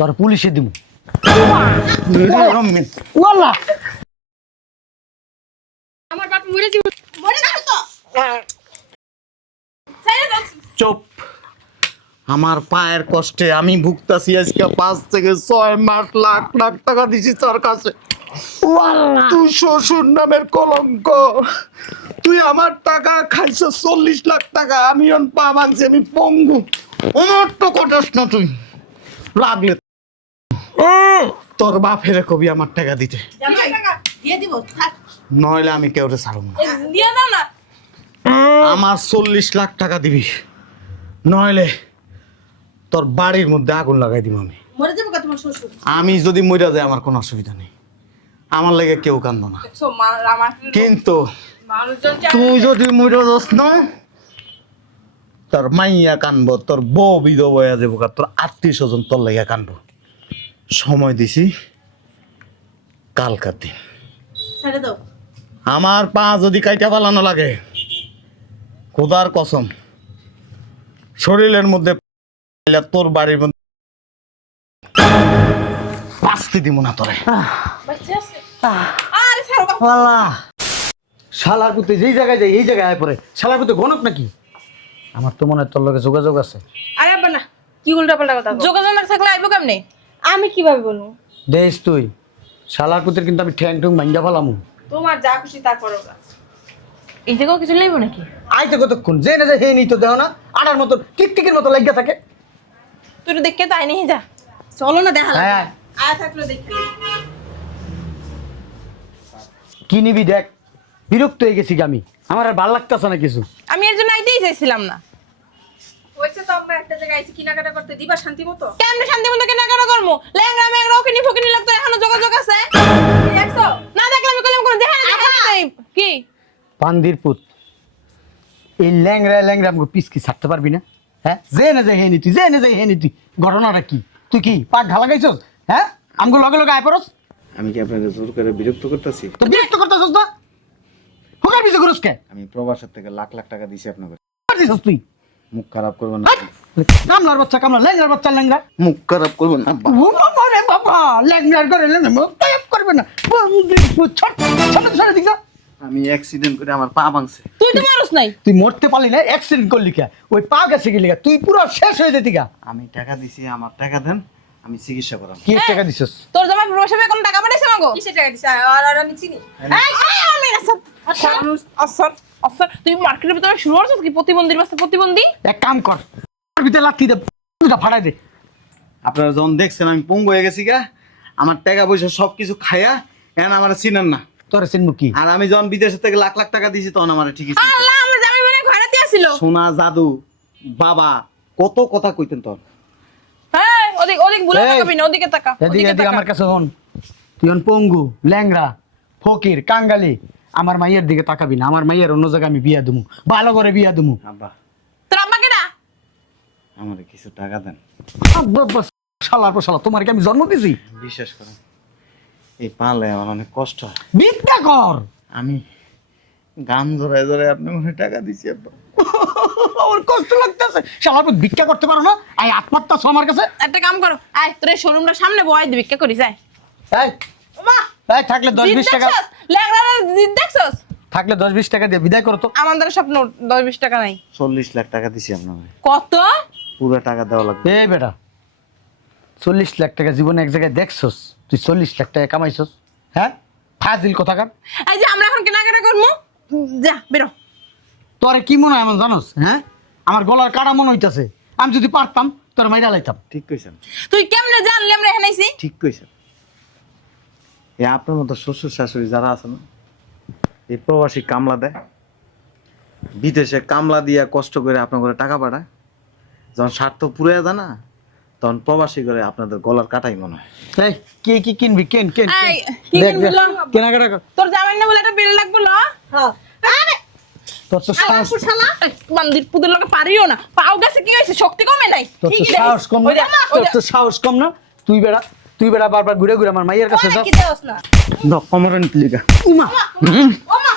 তোর পুলিশে দিব ওয়াল্লাহ আমার বাপ মরে যাবে মরে যাবে তো ছেড়ে দাও চুপ আমার পায়ের কষ্টে আমি ভুগতাছি আজকে 5 থেকে 6 মাস লাখ লাখ টাকা দিছি তোর কাছে ওয়াল্লাহ তুই শ্বশুর নামের কলঙ্ক তুই আমার টাকা খাইছ 40 লাখ টাকা আমি অন পা ভাঙছি আমি পঙ্গু আমার তো কটাস না তুই লাগলে তোর বাপের কবি আমার টাকা দিতে জামাই টাকা দিয়ে দিব থাক নইলে আমি কেউরে ছাড়ব না দিয়ে দাও না আমার 40 লাখ টাকা দিবি নইলে তোর বাড়ির মধ্যে আগুন লাগাই দিব আমি মরে যাবে তোমার শ্বশুর আমি যদি মইরা যাই আমার কোনো অসুবিধা নেই আমার লাগে কেউ কান্দো না দেখছো আমার কিন্তু মানুষজন তুই যদি মইরা যাস না তোর মাইয়া কানবো তোর বউ বিধবা হয়ে যাবো তোর আত্মীয় স্বজন তোর লাগে কানবো সময় দিছি কালকার দিন ছেড়ে দাও আমার পা যদি কাইটা পালানো লাগে খোদার কসম শরীরের মধ্যে তোর বাড়ির মধ্যে বাঁচতে দিব না তোরে বাচ্চা আছে আরে ছাড়ো বাপ ওয়াল্লাহ শালার পুতে যেই জায়গায় যাই এই জায়গায় আয় পড়ে শালার পুতে গণক নাকি আমার তো মনে হয় তোর লগে যোগাযোগ আছে আরে আব্বা না কি উল্টা পাল্টা কথা যোগাযোগ না থাকলে আইবো কেমনে আমি কিভাবে বলবো দেশ তুই শালার পুতের কিন্তু আমি ঠ্যাং ঠুং ভাঙ্গা ফেলামু তোমার যা খুশি তা করো এই জায়গাও কিছু লইব নাকি আইতে কতক্ষণ যে না যে হে নি তো দেও না আটার মতো টিকটিকের মতো লাগিয়া থাকে তুই তো দেখতে তাই নেই যা চলো না দেখা হ্যাঁ আয় থাকলো দেখতে কি নিবি দেখ বিরক্ত হয়ে গেছি আমি আমার আর ভালো লাগতেছে না কিছু আমি এর জন্য আইতেই চাইছিলাম না হয়েছে তো আমরা একটা জায়গায় আইছি কেনাকাটা করতে দিবা শান্তি মতো কেমনে শান্তি মতো কেনাকাটা করবো ল্যাংরা ম্যাংরা ওকে ফকিনি লাগতো এখনো যোগাযোগ আছে দেখছো না দেখলে আমি কলম করে দেখা কি পান্দির পুত এই ল্যাংরা ল্যাংরা আমাকে পিসকি ছাড়তে পারবি না হ্যাঁ যে না যে হে নি তুই যে না যে হে নি তুই ঘটনাটা কি তুই কি পাক ঢালা গাইছস হ্যাঁ আমগো লগে লগে আয় পড়স আমি কি আপনাকে জোর করে বিরক্ত করতেছি? তো বিরক্ত করতেছস না হুকার বিজে করস কে আমি প্রবাসের থেকে লাখ লাখ টাকা দিছি আপনাকে। দিছস তুই মুখ খারাপ করবেন না। কামলার বাচ্চা কামলা ল্যাংরার বাচ্চা ল্যাংরা মুখ খারাপ করবো না ও বাবা রে বাবা ল্যাংরার করে ল্যাংরা মুখ টাইপ করবে না পান্দির পুত ছোট ছোট ছোট দিছা আমি অ্যাক্সিডেন্ট করে আমার পা ভাঙছে তুই তো মানুষ নাই তুই মরতে পারলি না অ্যাক্সিডেন্ট করলি কে ওই পা গেছে গেলি কে তুই পুরো শেষ হয়ে যেতি গা আমি টাকা দিছি আমার টাকা দেন আমি চিকিৎসা করাম কি টাকা দিছস তোর জামাই প্রবাসে কোন টাকা পাঠাইছে আমাগো কিসে টাকা দিছে আর আমি চিনি এই আমি আসর আসর তুই মার্কেটের ভিতরে শুরু করছিস কি প্রতিবন্ধীর বাস্তে প্রতিবন্ধী এক কাম কর ভিতরে লাথি দে দুটা ফাড়াই দে আপনারা যখন দেখছেন আমি পঙ্গু হয়ে গেছি গা আমার টাকা পয়সা সবকিছু খায়া এখন আমার চিনেন না তোর চিনবো কি আর আমি যখন বিদেশ থেকে লাখ লাখ টাকা দিয়েছি তখন আমার ঠিকই চিনতেন। আল্লাহ আমার জামাই মনে ঘরেতে আসিল সোনা জাদু বাবা কত কথা কইতেন তখন হ্যাঁ ওদিক ওদিক ভুলে এই, তাকাবি না ওদিকে তাকা এদিকে ওদিকে এদিকে তাকা আমার কাছে হন তুই হন পঙ্গু ল্যাংরা ফকির কাঙ্গালি আমার মাইয়ের দিকে তাকাবি না আমার মাইয়ের অন্য জায়গায় আমি বিয়া দেবো ভালো করে বিয়া দেবো আব্বা তোর আম্মাকে না আমার কিছু টাকা দেন শালার পর শালা তোমার কি আমি জন্ম দিছি বিশ্বাস করেন এই পালে আমার অনেক কষ্ট হয় ভিক্ষা কর আমি গান জোড়ায় জোড়ায় আপনি মনে হয় টাকা দিছি আব্বা আমার কষ্ট লাগতেছে শালার পর ভিক্ষা করতে পারো না আই আত্মহত্যা আছো আমার কাছে একটা কাম করো আয় তোর শোরুমটার সামনে বয় দিবি কে করিস আয় এই ওমা এই থাকলে 10-20 টাকা লেগড়ার জিদ দেখছস থাকলে 10-20 টাকা দিয়ে বিদায় করো তো আমাদের সব নোট 10-20 টাকা নাই 40 লাখ টাকা দিছি আপনাকে কত পুরো টাকা দেওয়া লাগবে এই বেটা 40 লাখ টাকা জীবনে এক জায়গায় দেখছস তুই 40 লাখ টাকা কামাইছস হ্যাঁ ফাজিল কথাকার এই যে আমরা এখন কেনাকাটা করবো যা বেরো তোরে কি মনে হয় এমন জানোস হ্যাঁ আমার গলার কাটা মনে হইতাছে আমি যদি পারতাম তোর মাইরা লাইতাম ঠিক কইছেন তুই কেমনে জানলি আমরা এখানে আইছি ঠিক কইছেন এই আপনার মতো শ্বশুর শাশুড়ি যারা আছে না এই প্রবাসী কামলা দেয় বিদেশে কামলা দিয়া কষ্ট করে আপনার ঘরে টাকা পাঠায় যখন স্বার্থ পুরে যায় না তখন প্রবাসী করে আপনাদের গলার কাটাই মনে হয় এই কি কি কিনবি কেন কেন এই কি কিনবি ল? কেনাকাটা কর তোর জামাই না বলে একটা বিল লাগবে ল আরে তোর তো সাহস শালা বান্দির পুদের লগে পারিও না পাও গেছে কি হইছে শক্তি কমে নাই তোর তো ঠিকই সাহস কম না তোর তো সাহস কম না তুই বেড়া বারবার ঘুরে ঘুরে আমার মাইয়ের কাছে যা কি দেওস না কমরে নিতলিকা উমা ওমা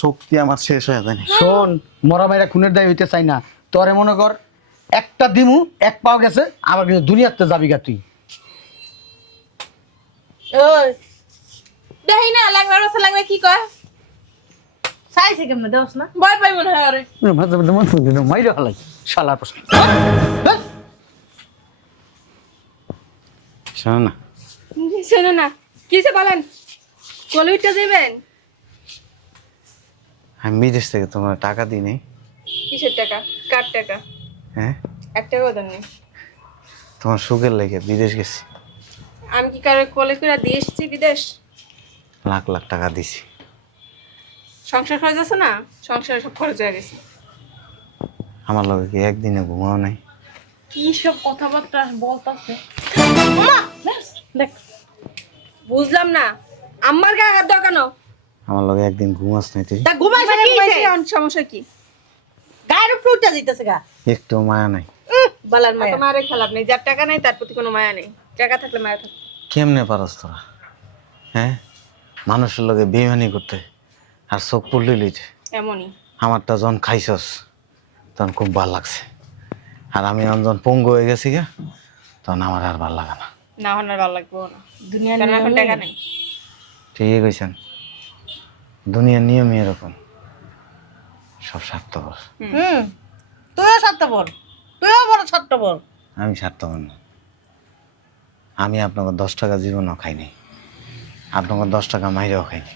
শক্তি আমার শেষ হয়ে যায় শোন মরা মাইরা খুনের দায় হইতে চাই না তোরে মনে কর একটা দিমু এক পাও গেছে আবার কিন্তু দুনিয়াতে যাবি গা তুই ওই দেখি না ল্যাংড়ার বাচ্চা ল্যাংড়া কি কয় চাইছে কেমনে দেওস না ভয় পাই মনে হয় আরে মাঝে মাঝে মন শুনছি না মাইরে হালাই শালার প্রশ্ন শোনো না, শোনো না কিসে বলেন কলুইটা যাবেন আমি বিদেশ থেকে তোমার টাকা দিই নাই। কিসের টাকা কার টাকা হ্যাঁ, 1 টাকাও দেন নেই তোমার সুখের লেগে বিদেশ গেছি, আমি কি কারো কোলে করে দিয়ে এসেছি বিদেশ লাখ লাখ টাকা দিছি। সংসার খরচ আছে না সংসারে সব খরচ হয়ে গেছে আমার লগে কি একদিনে ঘুমাও নাই? কি সব কথাবার্তা বলতাছে দেখ বুঝলাম না আমার গায়ে হাত দাও কেন আমার লগে একদিন ঘুমাস নাই তুই? তা ঘুমাইছে কি হইছে? সমস্যা কি গায়ের উপরে উঠে যাইতেছে গা একটু মায়া নাই? বালার এত মায়া মায়ের খেলাপ নেই যার টাকা নাই তার প্রতি কোনো মায়া নেই টাকা থাকলে মায়া থাকে কেমনে পারস তোরা? হ্যাঁ, মানুষের লগে বেইমানি করতে আর চোখ পড়লে লইতে। এমনই আমারটা যখন খাইছস তখন খুব ভালো লাগছে, আর আমি যখন পঙ্গু হয়ে গেছি গা তখন আমার আর ভালো লাগে না। না হলে ভালো লাগবে না দুনিয়ার কারণ এখন নিয়মে- টাকা নেই ঠিকই কইছেন, দুনিয়ার নিয়মই এরকম, সব স্বার্থপর। তুইও স্বার্থপর তুইও বড় স্বার্থপর আমি স্বার্থপর না। আমি আপনাকে 10 টাকা জীবনও খাইনি, আপনাকে 10 টাকা মাইরেও খাইনি,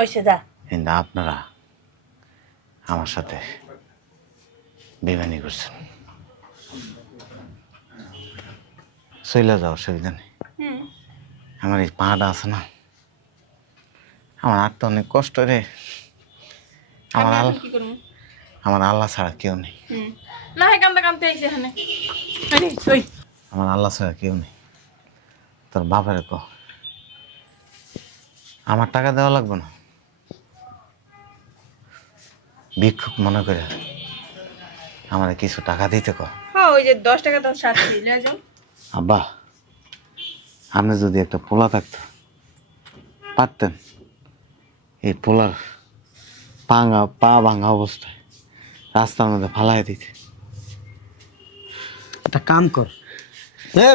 ওইসে যা কিন্তু আপনারা আমার সাথে বেইমানি করছেন। চইলা যাও, অসুবিধা নেই। আমার এই পাটা আছে না, আমার আর তো অনেক কষ্ট রে। আমার আমি আল্লাহ, এখন কি করবো আমার আল্লাহ ছাড়া কেউ নেই। না হয় কান্দা কান্দতে আইছে এখানে আরে ওই আমার আল্লাহ ছাড়া কেউ নেই। তোর বাপের কো আমার টাকা দেওয়া লাগবে না, ভিক্ষুক মনে করে আমার কিছু টাকা দিতে কো। হ্যাঁ ওই যে 10 টাকা তো সাথে দিলে যাও আব্বা, আপনি যদি একটা পোলা থাকতো পারতেন এই পোলার পা ভাঙা অবস্থায় রাস্তার মধ্যে ফালাই দিতে। একটা কাম কর,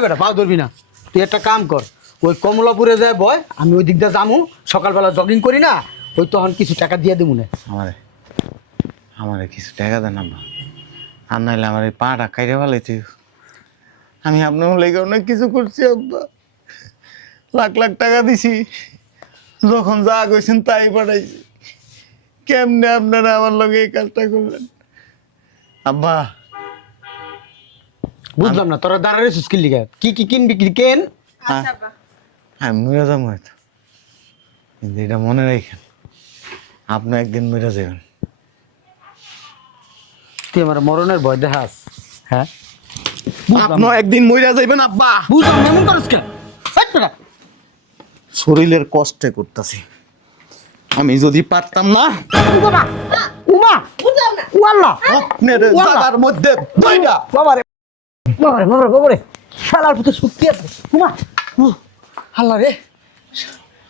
বেটা পাও ধরবি না, তুই একটা কাম কর, ওই কমলাপুরে যায় বয়, আমি ওই দিক দিয়ে যামু, সকালবেলা জগিং করি না, ওই তখন কিছু টাকা দিয়ে দেবো না। আমারে আমারে কিছু টাকা দেন আব্বা, আর নাহলে আমার এই পাটা খাইতে ফেলাইতে। আমি আপনার লেগে অনেক কিছু করছি আব্বা, লাখ লাখ টাকা দিছি, যখন যা কইছেন তাই পাঠাইছি। কেমনে আপনারা আমার লগে এই কাজটা করলেন আব্বা? বুঝলাম না তোরা দাঁড়ারে সুস্কিল লিখা কি কি কিনবি কি কেন? আচ্ছা বাবা আমি মরে যাবো হয়তো, কিন্তু এটা মনে রাখেন, আপনি একদিন মরে যাবেন। তুই আমার মরণের ভয় দেখাস? হ্যাঁ আপনি একদিন মরে যাইবেন আব্বা। বুঝলাম না, এমন করিস কেন? হাট বেটা। শরীরের কষ্টে করতেছি, আমি যদি পারতাম না উমা উমা বুঝলাম না ওয়াল্লাহ আপনার ওয়াল্লাহ। জায়গার মধ্যে দইরা বাবারে বাবারে বাবারে বাবারে শালার পুতো শক্তি আছে উমা আল্লাহ রে,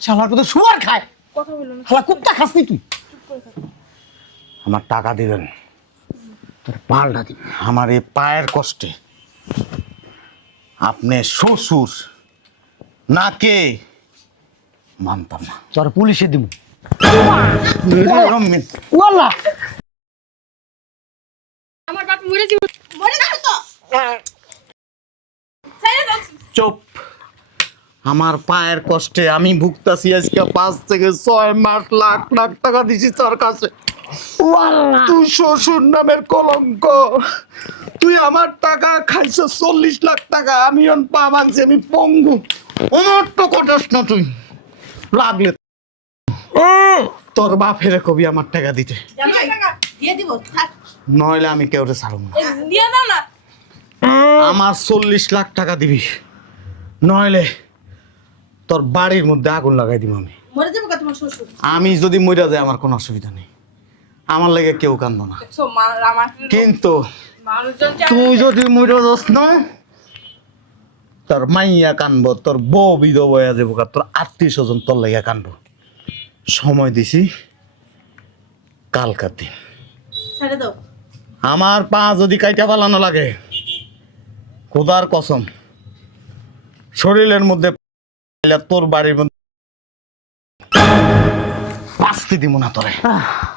শালার পুতো শুয়ার খায়, কথা বলুন শালা কুত্তা খাস নি তুই? আমার টাকা দিবেন, তোর পাল্টা দিবি। আমার এই পায়ের কষ্টে আপনি শ্বশুর না কে মানতাম না। তোর পুলিশে দিব। ওয়াল্লাহ আমার বাপ মরে যাবে মরে যাবে তো ছেড়ে দাও চুপ, আমার পায়ের কষ্টে আমি ভুগতাছি আজকে 5 থেকে 6 মাস, লাখ লাখ টাকা দিছি তোর কাছে। ওয়াল্লাহ তুই শ্বশুর নামের কলঙ্ক, তুই আমার টাকা খাইছ 40 লাখ টাকা, আমি অন পা ভাঙছি, আমি পঙ্গু, আমার তো কটাস না তুই। লাগলে তোর বাপের কবি আমার টাকা দিতে, জামাই দিয়ে দিব থাক নইলে আমি কেউরে ছাড়ব না। দিয়ে দাও না আমার 40 লাখ টাকা দিবি, নইলে তোর বাড়ির মধ্যে আগুন লাগাই দিব আমি। মরে যাবে কত তোমার শ্বশুর আমি যদি মইরা যাই আমার কোনো অসুবিধা নেই, আমার লাগে কেউ কান্দো না, দেখছো আমার কিন্তু মানুষজন তুই যদি মইরা যাস না তোর মাইয়া কানবো, তোর বউ বিধবা হয়ে যাবো, তোর আত্মীয় স্বজন তোর লাগিয়া কানবো। সময় দিছি কালকার দিন, ছেড়ে দাও আমার পা যদি কাইটা পালানো লাগে, খোদার কসম শরীরের মধ্যে এলা তোর বাড়ির মধ্যে বাঁচতে দিব না তোরে।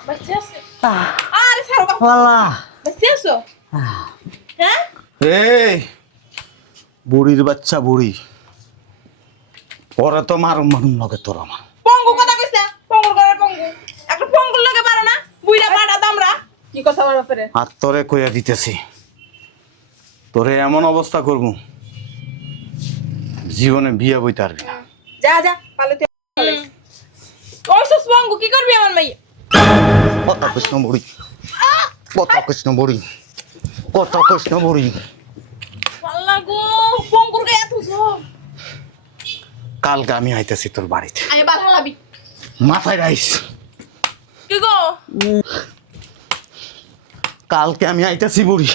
বাচ্চা আছে আরে ছাড়ো বাবা আল্লাহ বাচ্চা আছো হ্যাঁ এই বুড়ির বাচ্চা বুড়ি, পরে তো মারুম মারুম লগে তোর আমার। পঙ্গু কথা কইছ না, পঙ্গুর করে পঙ্গু একটা পঙ্গুর লাগে পারে না, বুইড়া পাড়া দামরা কি কথা বলার ব্যাপারে। আর তোরে কইয়া দিতেছি, তোরে এমন অবস্থা করবো জীবনে বিয়ে বইতে পারবি না। যা যা পালে তুই ওইসব পঙ্গু কি করবি আমার মাইয়া। কত কৃষ্ণ বুড়ি, কত কৃষ্ণ বুড়ি, কত কৃষ্ণ বুড়ি। আল্লাহ গো পঙ্গুর গায়ে এত জোর। কালকে আমি আইতেছি তোর বাড়িতে, আমি বাধা লাবি মাথায় রাইস। কি গো কালকে আমি আইতেছি বুড়ি।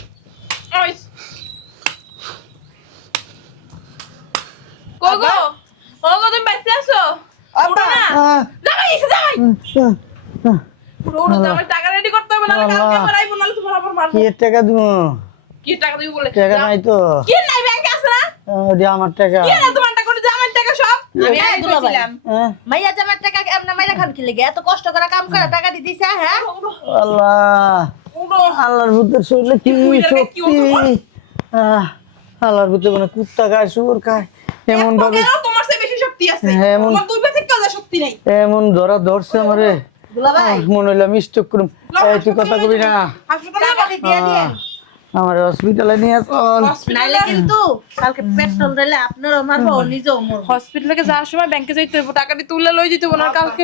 ওই কই গো ও গো তুমি বাচ্চা আছো উঠো না জামাই এসে জামাই উঠো উঠো জামাই টাকা রেডি করতে হবে না কালকে আবার আইবো না তোমার আবার মারবো। কি টাকা দিব? কি টাকা দিবি বলে টাকা নাই তো। কি নাই ব্যাংকে আছে না ওটা আমার টাকা। কি না তোমার টাকা করে জামাই টাকা সব আমি এই আই দুলাভাই। দিছিলাম। হ্যাঁ? মাইয়া জামার টাকা এমন মাইরা খান কি লেগে এত কষ্ট করে কাম করে টাকা দি দিছে হ্যাঁ আল্লাহ উঠো আল্লাহর ভূতের শরীরে কি বুইড়ার গায়ে কি শক্তি। হতো? আল্লাহর ভূতে মানে কুত্তা খায় শুয়োর খায় এমন ভাবে, কেন তোমার চেয়ে বেশি শক্তি আছে হ্যাঁ, এমন- তোমার দুই পাশে কাজে শক্তি নাই। এমন ধরা ধরছে আমারে। দুলাভাই মনে হইলাম মিস্টেক করুম। এই তুই কথা কবি না, হাসপাতালে টাকা দি দিয়ে দিয়ে আমার হসপিটালে নিয়ে চল। নাইলে কিন্তু কালকে পেট্রোল দিলে আপনারও মারবো ও নিজেও মরবো। হসপিটালে যাওয়ার সময় ব্যাংকে যাইতে হইব, টাকাটি তুললে লই দিতে হইব না কালকে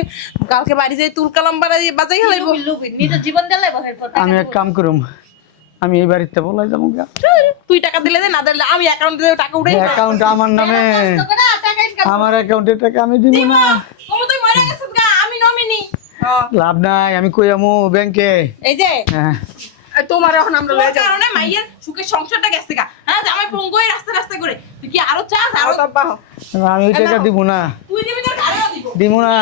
কালকে বাড়ি যাই তুল কালাম বাজাই হেলাইব। লুবি লুবি নিজের জীবন দিলে বহের পর টাকা আমি এক দিব। কাম করুম, আমি এই বাড়িতে বলাই যাবো। তুই টাকা দিলে দে, না দিলে আমি অ্যাকাউন্টে টাকা উঠাই অ্যাকাউন্ট আমার নামে, কষ্ট করে টাকা ইনকাম আমার অ্যাকাউন্টে টাকা আমি দিব না। তুমি তুই মরে গেছিস গা, আমি নমিনি। লাভ নাই, আমি কই আমু ব্যাংকে। এই যে হ্যাঁ তোমার এখন আমরা লয়ে যাব কারণে মাইয়ের সুখের সংসারটা গেছে গা। হ্যাঁ জামাই পঙ্গুই রাস্তা রাস্তা করে, তুই কি আরো চাস আরো আমি ওই টাকা দিব না, তুই দিবি তোর ঘরেও দিব। দিব না।